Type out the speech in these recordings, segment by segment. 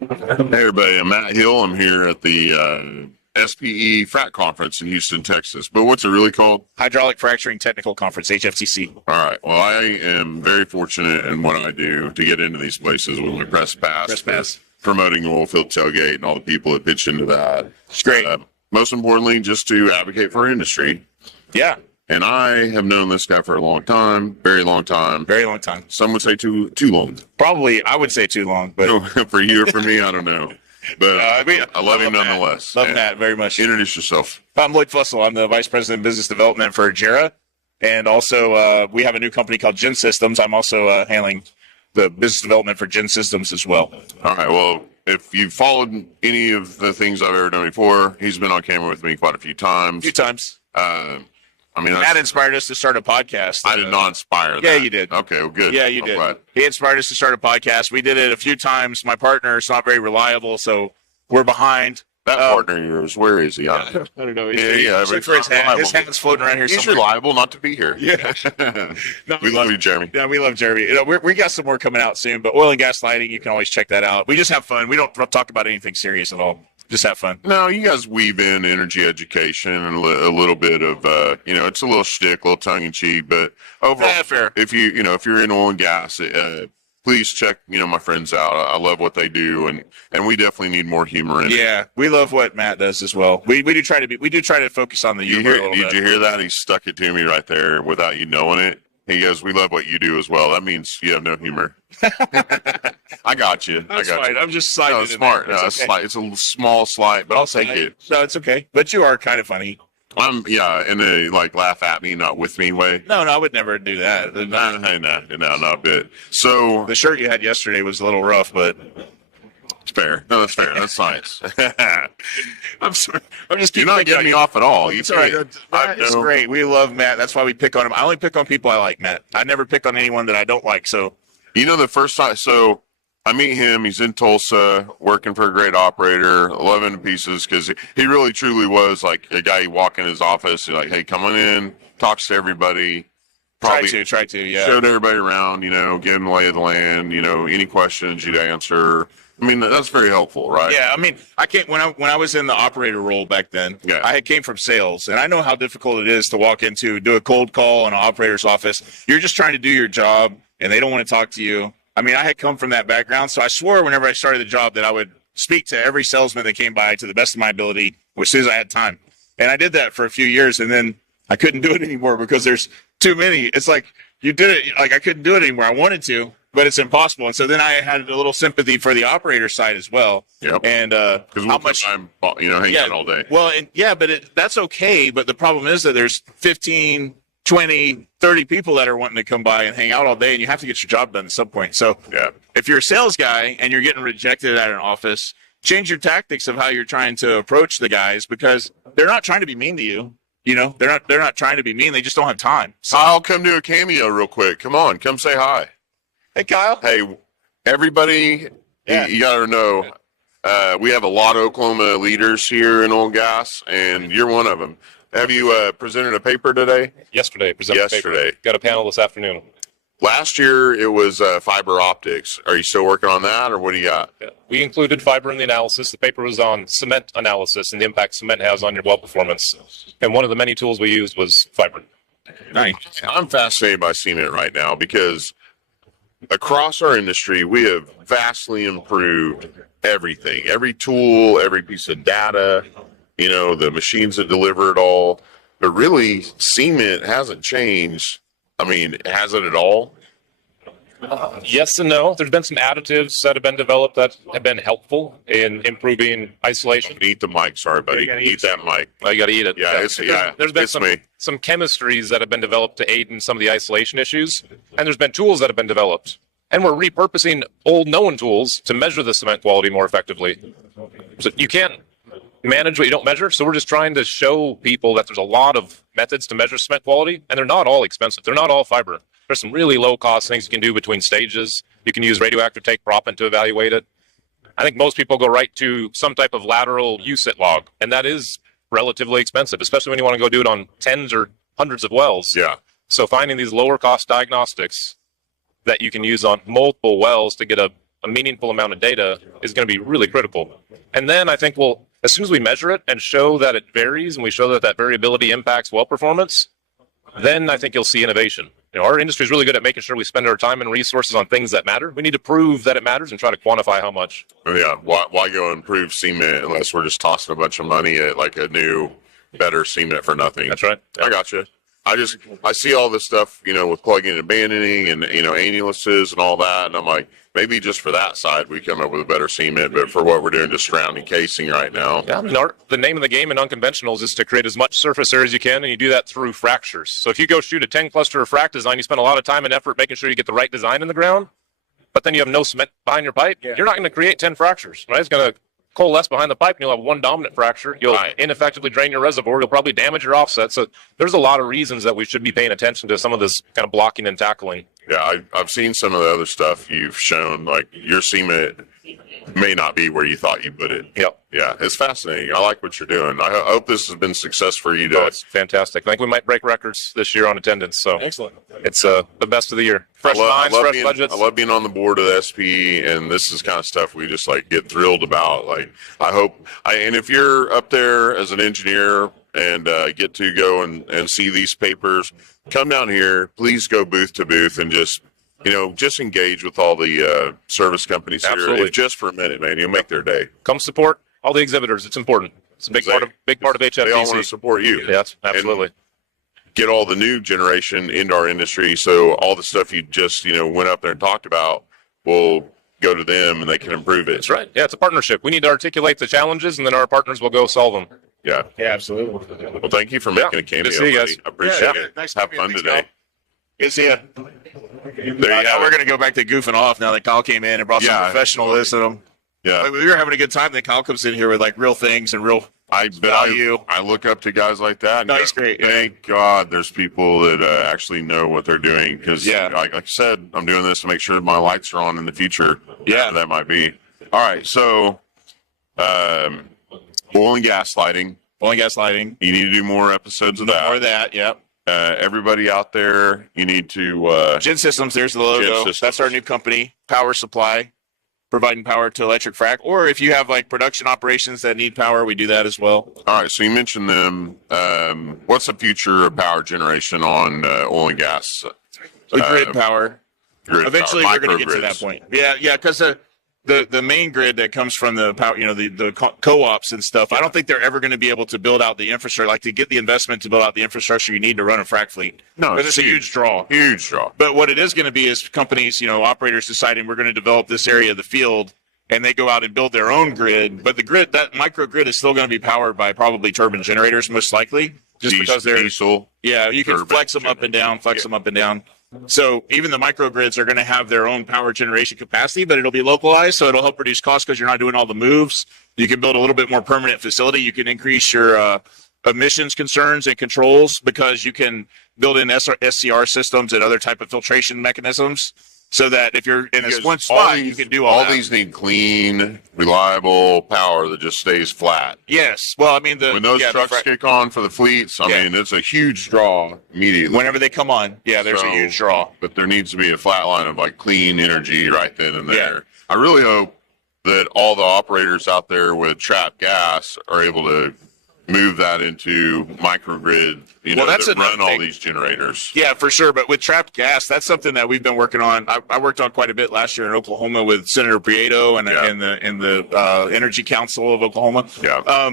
Hey everybody, I'm Matt Hill. I'm here at the SPE Frac Conference in Houston, Texas. But what's it really called? Hydraulic Fracturing Technical Conference, HFTC. All right. Well, I am very fortunate in what I do to get into these places with my press pass. Promoting the Oilfield Tailgate and all the people that pitch into that. It's great. Most importantly, just to advocate for our industry. Yeah. And I have known this guy for a long time, very long time. Very long time. Some would say too long. Probably, I would say too long, but For you or for me, I don't know. But I love him nonetheless. Love Matt very much. Introduce yourself. I'm Lyoid Fussell. I'm the Vice President of Business Development for JERA. And also, we have a new company called Gen Systems. I'm also handling the business development for Gen Systems as well. All right. Well, if you've followed any of the things I've ever done before, he's been on camera with me quite a few times. Matt inspired us to start a podcast. I did not inspire that. Yeah, you did. Okay, well, good. Yeah, you did. He inspired us to start a podcast. We did it a few times. My partner is not very reliable, so we're behind. That partner of yours, where is he? I don't know. Look for his hand. His hand's floating around here He's somewhere. reliable not to be here. Yeah. No, we love you, Jeremy. Yeah, we love Jeremy. We got some more coming out soon, but oil and gas lighting, you can always check that out. We just have fun. We don't talk about anything serious at all. Just have fun. No, you guys weave in energy education and a little bit of, it's a little shtick, a little tongue in cheek, but overall, fair. if you're in oil and gas, please check, my friends out. I love what they do, and we definitely need more humor in it. Yeah, we love what Matt does as well. We do try to focus on the humor a little bit. Did you hear that? He stuck it to me right there without you knowing it. He goes, "We love what you do as well." That means you have no humor. I got you. That's I got fine. you. I'm just sliding. No, smart. It's No, okay. it's a small slight, but I'll take it. No, it's okay. But you are kind of funny. In a laugh at me, not with me way. No, I would never do that. No, not a bit. So the shirt you had yesterday was a little rough, but it's fair. No, that's fair. That's science. I'm sorry. I'm just You're not getting me off at all. It's all right. It's great. We love Matt. That's why we pick on him. I only pick on people I like, Matt. I never pick on anyone that I don't like. So, the first time, so I meet him. He's in Tulsa, working for a great operator. Love him to pieces because he really truly was like a guy. You walk in his office, you're like, "Hey, come on in," talks to everybody. Try to, yeah. Showed everybody around, give them the lay of the land. Any questions you'd answer. That's very helpful, right? Yeah, I can't. When I was in the operator role back then, yeah. I came from sales, and I know how difficult it is to walk into, do a cold call in an operator's office. You're just trying to do your job, and they don't want to talk to you. I had come from that background, so I swore whenever I started the job that I would speak to every salesman that came by to the best of my ability as soon as I had time. And I did that for a few years, and then I couldn't do it anymore because there's too many. It's like you did it, like I couldn't do it anymore. I wanted to, but it's impossible. And so then I had a little sympathy for the operator side as well. Yep. And because how much time, hanging out all day. Well, that's okay. But the problem is that there's 15, 20, 30 people that are wanting to come by and hang out all day, and you have to get your job done at some point. So if you're a sales guy and you're getting rejected at an office, change your tactics of how you're trying to approach the guys, because they're not trying to be mean to you. They're not trying to be mean. They just don't have time. So I'll come do a cameo real quick. Come on, come say hi. Hey, Kyle. Hey, everybody, you got to know, we have a lot of Oklahoma leaders here in oil and gas, and you're one of them. Have you presented a paper today? Yesterday. A paper. Got a panel this afternoon. Last year, it was fiber optics. Are you still working on that, or what do you got? Yeah. We included fiber in the analysis. The paper was on cement analysis and the impact cement has on your well performance. And one of the many tools we used was fiber. Nice. I'm fascinated by cement right now because across our industry, we have vastly improved everything. Every tool, every piece of data, the machines that deliver it all. But really, cement hasn't changed. Has it at all? Yes and no. There's been some additives that have been developed that have been helpful in improving isolation. Eat the mic. Sorry, buddy. Eat that mic. Oh, you got to eat it. Yeah, There's been some chemistries that have been developed to aid in some of the isolation issues. And there's been tools that have been developed. And we're repurposing old known tools to measure the cement quality more effectively. So you can't manage what you don't measure. So we're just trying to show people that there's a lot of methods to measure cement quality, and they're not all expensive. They're not all fiber. There's some really low cost things you can do between stages. You can use radioactive take proppant to evaluate it. I think most people go right to some type of lateral USIT log, and that is relatively expensive, especially when you want to go do it on tens or hundreds of wells. Yeah. So finding these lower cost diagnostics that you can use on multiple wells to get a a meaningful amount of data is going to be really critical. And then I think as soon as we measure it and show that it varies and we show that variability impacts well performance, then I think you'll see innovation. Our industry is really good at making sure we spend our time and resources on things that matter. We need to prove that it matters and try to quantify how much. Yeah. Why go improve cement unless we're just tossing a bunch of money at like a new, better cement for nothing? That's right. Yeah. I got you. I see all this stuff, with plugging and abandoning and, annulouses and all that. And I'm like, maybe just for that side, we come up with a better cement, but for what we're doing, just surrounding casing right now. Yeah, I mean, the name of the game in unconventionals is to create as much surface area as you can, and you do that through fractures. So if you go shoot a 10 cluster frac design, you spend a lot of time and effort making sure you get the right design in the ground, but then you have no cement behind your pipe. Yeah. You're not going to create 10 fractures, right? It's going to coalesce behind the pipe, and you'll have one dominant fracture. You'll ineffectively drain your reservoir. You'll probably damage your offset. So there's a lot of reasons that we should be paying attention to some of this kind of blocking and tackling. Yeah, I've seen some of the other stuff you've shown, like your cement may not be where you thought you put it. Yep. Yeah, it's fascinating. I like what you're doing. I hope this has been success for you. It's fantastic. I think we might break records this year on attendance. So excellent. It's the best of the year. Fresh minds, fresh budgets. I love being on the board of the SP, and this is kind of stuff we just get thrilled about. I hope, and if you're up there as an engineer and get to go and see these papers, come down here. Please go booth to booth and just engage with all the service companies here. Absolutely. Just for a minute, man. You'll make their day. Come support all the exhibitors. It's important. It's a big part of HFTC. They all want to support you. Yes, absolutely. And get all the new generation into our industry, so all the stuff you just went up there and talked about will go to them and they can improve it. That's right. Yeah, it's a partnership. We need to articulate the challenges, and then our partners will go solve them. Yeah. Yeah, absolutely. Well, thank you for making a cameo. Good to see you guys. I appreciate it. Nice Have fun today. Good to see you. There you have we're it. going to go back to goofing off now that Kyle came in and brought some professionalism. Yeah. We were having a good time. Then Kyle comes in here with real things and real value. I look up to guys like that. And no, he's great. Thank God there's people that actually know what they're doing. Because, like I said, I'm doing this to make sure my lights are on in the future. Yeah. That might be. All right. So, oil and gas lighting. Oil and gas lighting. You need to do more episodes of that. More of that, yep. Everybody out there, you need to... Gen Systems, there's the logo. That's our new company, Power Supply, providing power to electric frac. Or if you have production operations that need power, we do that as well. All right, so you mentioned them. What's the future of power generation on oil and gas? Grid power. Eventually, power, we're going to get to that point. Yeah, because the main grid that comes from the power, the co-ops and stuff, I don't think they're ever going to be able to build out the infrastructure, to get the investment to build out the infrastructure you need to run a frac fleet. No, it's a huge draw. Huge draw. But what it is going to be is companies, operators deciding we're going to develop this area of the field, and they go out and build their own grid. But the grid, that microgrid, is still going to be powered by probably turbine generators, most likely, just because they're diesel. Yeah, you can flex them up and down, them up and down. So even the microgrids are going to have their own power generation capacity, but it'll be localized, so it'll help reduce costs because you're not doing all the moves. You can build a little bit more permanent facility. You can increase your emissions concerns and controls because you can build in SCR systems and other type of filtration mechanisms, so that if you're in this one spot, you can do all that. These need clean, reliable power that just stays flat. Yes. Well, I mean, when those trucks kick on for the fleets, I mean, it's a huge draw immediately. Whenever they come on, there's a huge draw. But there needs to be a flat line of clean energy right then and there. Yeah. I really hope that all the operators out there with trapped gas are able to move that into microgrid, that's that run all these generators. Yeah, for sure. But with trapped gas, that's something that we've been working on. I worked on quite a bit last year in Oklahoma with Senator Prieto and the Energy Council of Oklahoma. Yeah.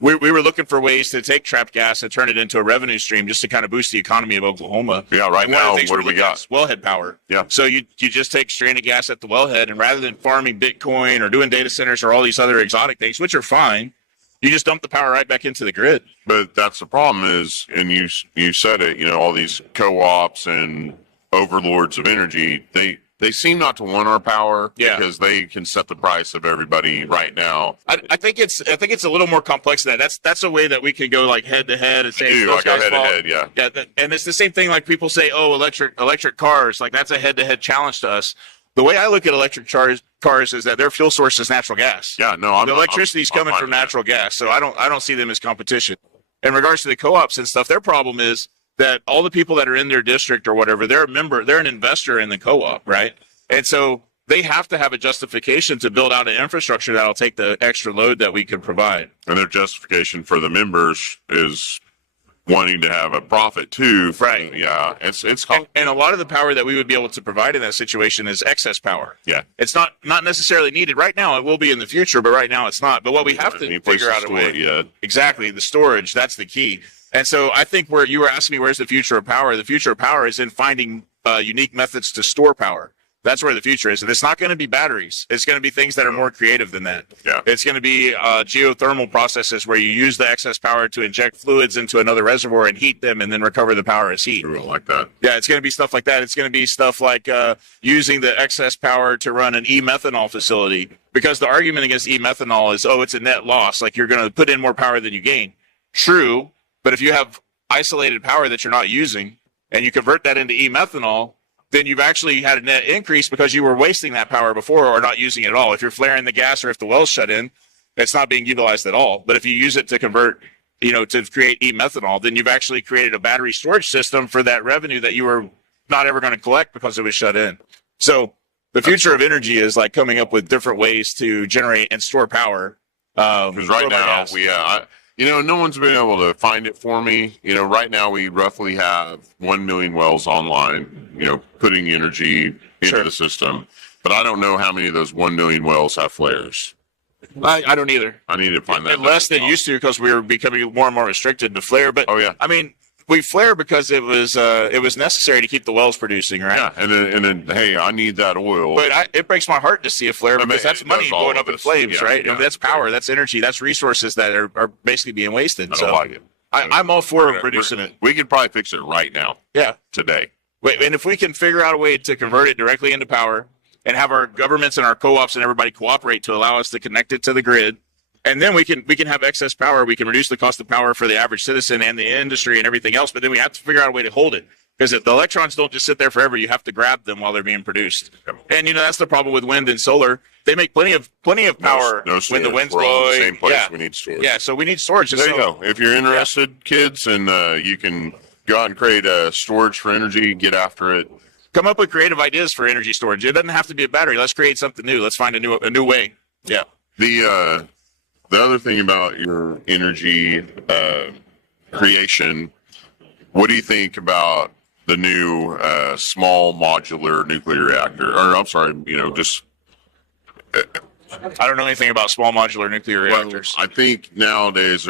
We were looking for ways to take trapped gas and turn it into a revenue stream just to kind of boost the economy of Oklahoma. Yeah, right now, what do we got? Wellhead power. Yeah. So you just take stranded gas at the wellhead, and rather than farming Bitcoin or doing data centers or all these other exotic things, which are fine, you just dump the power right back into the grid. But that's the problem is, and you said it, all these co-ops and overlords of energy, they seem not to want our power because they can set the price of everybody right now. I think it's a little more complex than that. That's a way that we can go head to head and say head to head, yeah. And it's the same thing people say, electric cars, that's a head to head challenge to us. The way I look at electric cars is that their fuel source is natural gas. Yeah, no, the electricity is coming from natural gas, so I don't see them as competition. In regards to the co-ops and stuff, their problem is that all the people that are in their district or whatever, they're an investor in the co-op, right? And so they have to have a justification to build out an infrastructure that'll take the extra load that we can provide. And their justification for the members is wanting to have a profit too. Right. Yeah. It's And a lot of the power that we would be able to provide in that situation is excess power. yeah. It's not necessarily needed right now. It will be in the future, but right now it's not. But what we have to figure out a way. Yeah. Exactly. The storage, that's the key. And so I think where you were asking me, where's the future of power? The future of power is in finding unique methods to store power. That's where the future is. And it's not going to be batteries. It's going to be things that are more creative than that. Yeah. It's going to be geothermal processes where you use the excess power to inject fluids into another reservoir and heat them and then recover the power as heat. Ooh, I like that. Yeah, it's going to be stuff like that. It's going to be stuff like using the excess power to run an e-methanol facility, because the argument against e-methanol is, oh, it's a net loss. Like, you're going to put in more power than you gain. True, but if you have isolated power that you're not using and you convert that into e-methanol, then you've actually had a net increase because you were wasting that power before or not using it at all. If you're flaring the gas or if the well's shut in, it's not being utilized at all. But if you use it to convert, to create e-methanol, then you've actually created a battery storage system for that revenue that you were not ever going to collect because it was shut in. So the future of energy is like coming up with different ways to generate and store power. Because right now no one's been able to find it for me. Right now we roughly have 1 million wells online, putting energy into the system. But I don't know how many of those 1 million wells have flares. I don't either. I need to find that. Less than used to, because we were becoming more and more restricted to flare. But I mean, we flare because it was necessary to keep the wells producing, right? Yeah, and then hey, I need that oil. But it breaks my heart to see a flare, because that's money going up in flames, right? Yeah, that's power, that's energy, that's resources that are basically being wasted. I don't like it. I'm all for producing it. We could probably fix it right now. Yeah, today. Wait, and if we can figure out a way to convert it directly into power and have our governments and our co-ops and everybody cooperate to allow us to connect it to the grid, and then we can have excess power. We can reduce the cost of power for the average citizen and the industry and everything else. But then we have to figure out a way to hold it, because the electrons don't just sit there forever. You have to grab them while they're being produced. And that's the problem with wind and solar. They make plenty of power when the wind's blowing. Same place. We need storage. Yeah, so we need storage. There you go. If you're interested, kids, and you can go out and create a storage for energy, get after it. Come up with creative ideas for energy storage. It doesn't have to be a battery. Let's create something new. Let's find a new way. Yeah. The other thing about your energy creation, what do you think about the new small modular nuclear reactor? Or I'm sorry, just. I don't know anything about small modular nuclear reactors. I think nowadays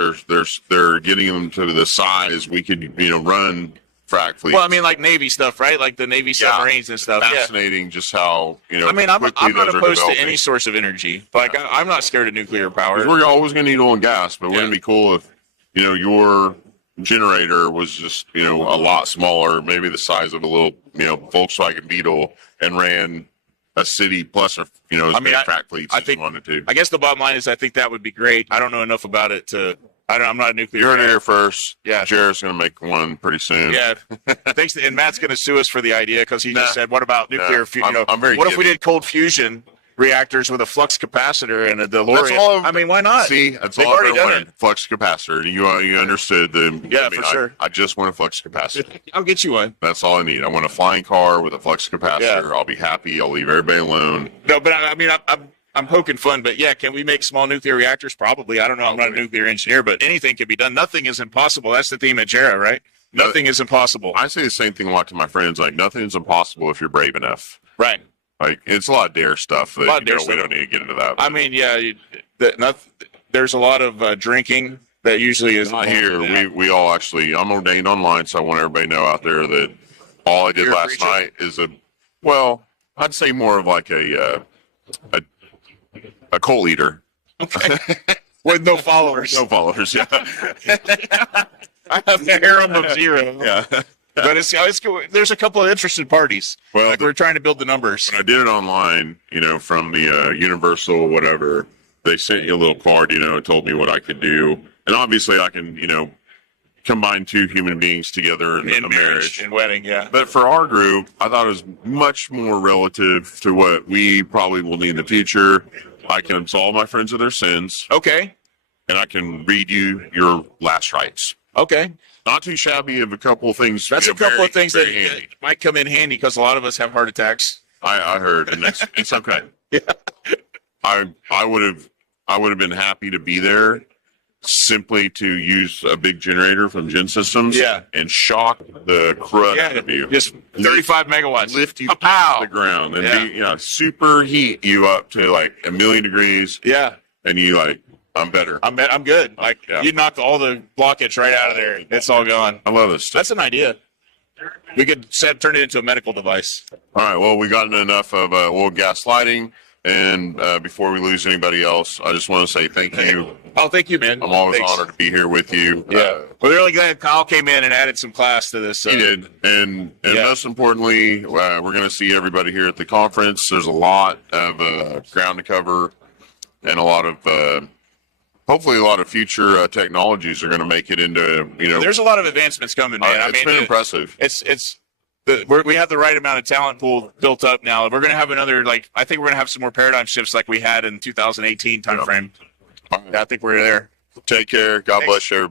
they're getting them to the size we could run frac fleets. Well, I mean, like Navy stuff, right? Like the Navy submarines and stuff. Fascinating, just how I mean, I'm not opposed to any source of energy. Like I'm not scared of nuclear power. We're always going to need oil and gas, but wouldn't it be cool if your generator was just a lot smaller, maybe the size of a little Volkswagen Beetle, and ran a city plus frac fleets if you wanted to. I guess the bottom line is I think that would be great. I don't know enough about it to. I'm not a nuclear. You're in here first. Yeah. Jared's going to make one pretty soon. Yeah. Thanks. And Matt's going to sue us for the idea, because he just said, what about nuclear fusion? What if we did cold fusion reactors with a flux capacitor and a DeLorean? I mean, why not? See, that's all I've done. Flux capacitor. You understood the. Yeah, for sure. I just want a flux capacitor. I'll get you one. That's all I need. I want a flying car with a flux capacitor. Yeah. I'll be happy. I'll leave everybody alone. No, but I mean, I'm poking fun, but yeah, can we make small nuclear reactors? Probably. I don't know. I'm not a nuclear engineer, but anything can be done. Nothing is impossible. That's the theme at JERA, right? Nothing is impossible. I say the same thing a lot to my friends. Like, nothing is impossible if you're brave enough. Right. Like, it's a lot of dare stuff. We don't need to get into that. But. I mean, yeah, there's a lot of drinking that usually is not here. We all actually. I'm ordained online, so I want everybody to know out there that all I did last night is I'd say more of like a cult leader. Okay. With no followers. No followers, yeah. I have a harem of 0. Yeah. But there's a couple of interested parties. Well, we're trying to build the numbers. When I did it online, from the Universal whatever, they sent you a little card, and told me what I could do. And obviously I can, combine two human beings together in a marriage. In wedding, yeah. But for our group, I thought it was much more relative to what we probably will need in the future. I can absolve my friends of their sins. Okay. And I can read you your last rites. Okay. Not too shabby of a couple of things. That's a couple of things that might come in handy, because a lot of us have heart attacks. I heard, and it's okay. Yeah. I would have been happy to be there simply to use a big generator from Gen Systems. Yeah. And shock the crud out of you. Just 35 megawatts. Lift you Pow! off the ground and super heat you up to like 1,000,000 degrees. Yeah. And you like, I'm better. I'm good. Like you knocked all the blockage right out of there. It's all gone. I love this stuff. That's an idea. We could turn it into a medical device. All right. Well, we gotten enough of oil gas lighting. And before we lose anybody else, I just want to say thank you. Oh, thank you, man. I'm always Thanks. honored to be here with you. Yeah. We're really glad Kyle came in and added some class to this. He did. And most importantly, we're going to see everybody here at the conference. There's a lot of ground to cover and a lot of hopefully a lot of future technologies are going to make it into, There's a lot of advancements coming, man. It's been impressive. We have the right amount of talent pool built up now. We're going to have another, I think we're going to have some more paradigm shifts like we had in 2018 timeframe. All right. Yeah, I think we're there. Take care. God bless you, everybody.